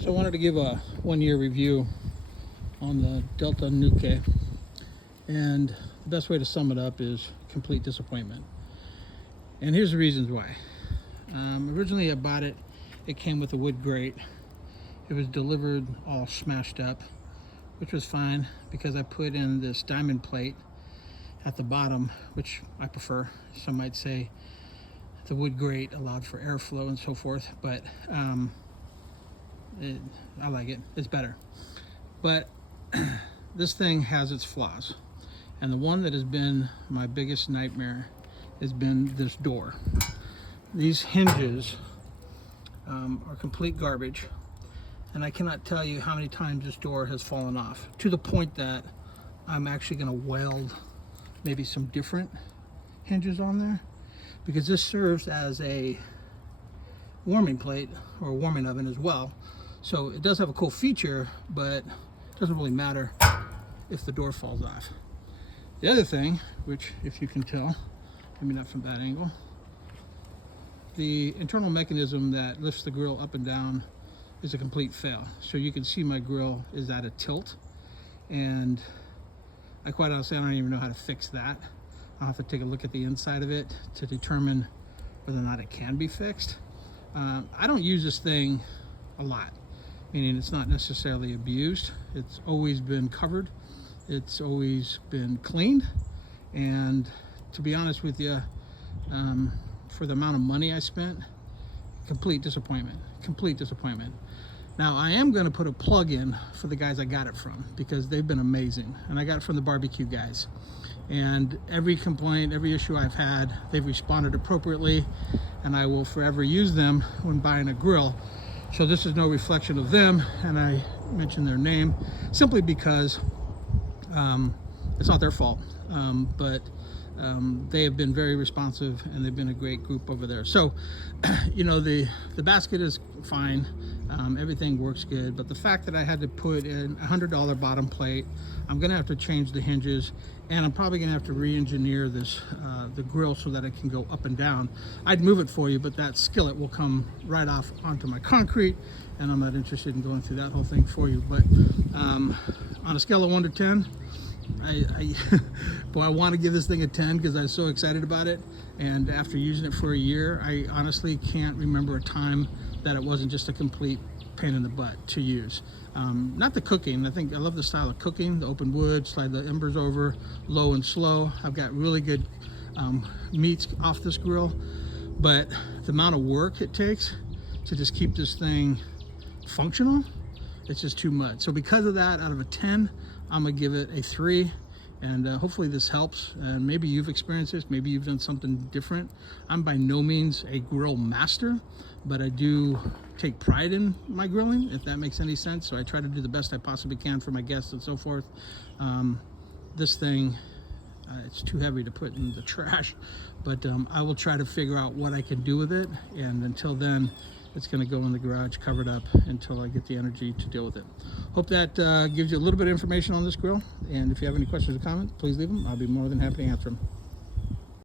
So I wanted to give a 1-year review on the Delta Nuke, and the best way to sum it up is complete disappointment. And here's the reasons why. Originally I bought it, it came with a wood grate. It was delivered all smashed up, which was fine because I put in this diamond plate at the bottom, which I prefer. Some might say the wood grate allowed for airflow and so forth, but I like it. It's better. But this thing has its flaws, and the one that has been my biggest nightmare has been this door. These hinges are complete garbage, and I cannot tell you how many times this door has fallen off, to the point that I'm actually going to weld maybe some different hinges on there, because this serves as a warming plate or a warming oven as well. So it does have a cool feature, but it doesn't really matter if the door falls off. The other thing, which if you can tell, maybe not from that angle, the internal mechanism that lifts the grill up and down is a complete fail. So you can see my grill is at a tilt, and I quite honestly, I don't even know how to fix that. I'll have to take a look at the inside of it to determine whether or not it can be fixed. I don't use this thing a lot, meaning it's not necessarily abused. It's always been covered. It's always been cleaned. And to be honest with you, for the amount of money I spent, complete disappointment, complete disappointment. Now I am going to put a plug in for the guys I got it from, because they've been amazing. And I got it from the barbecue guys. And every complaint, every issue I've had, they've responded appropriately, and I will forever use them when buying a grill. So this is no reflection of them, and I mention their name simply because it's not their fault, but they have been very responsive, and they've been a great group over there. So, you know, the basket is fine, everything works good, but the fact that I had to put in a $100 bottom plate, I'm gonna have to change the hinges, and I'm probably gonna have to re-engineer this the grill so that it can go up and down. I'd move it for you, but that skillet will come right off onto my concrete, and I'm not interested in going through that whole thing for you. But on a scale of 1 to 10, boy, I want to give this thing a 10 because I was so excited about it. And after using it for a year, I honestly can't remember a time that it wasn't just a complete pain in the butt to use. Not the cooking. I think I love the style of cooking, the open wood, slide the embers over, low and slow. I've got really good meats off this grill, but the amount of work it takes to just keep this thing functional, it's just too much. So because of that, out of a 10, I'm gonna give it a 3, and hopefully this helps. And maybe you've experienced this, maybe you've done something different. I'm by no means a grill master, but I do take pride in my grilling, if that makes any sense. So I try to do the best I possibly can for my guests and so forth. This thing, it's too heavy to put in the trash, but I will try to figure out what I can do with it. And until then, it's going to go in the garage covered up until I get the energy to deal with it. Hope that gives you a little bit of information on this grill. And if you have any questions or comments, please leave them. I'll be more than happy to answer them.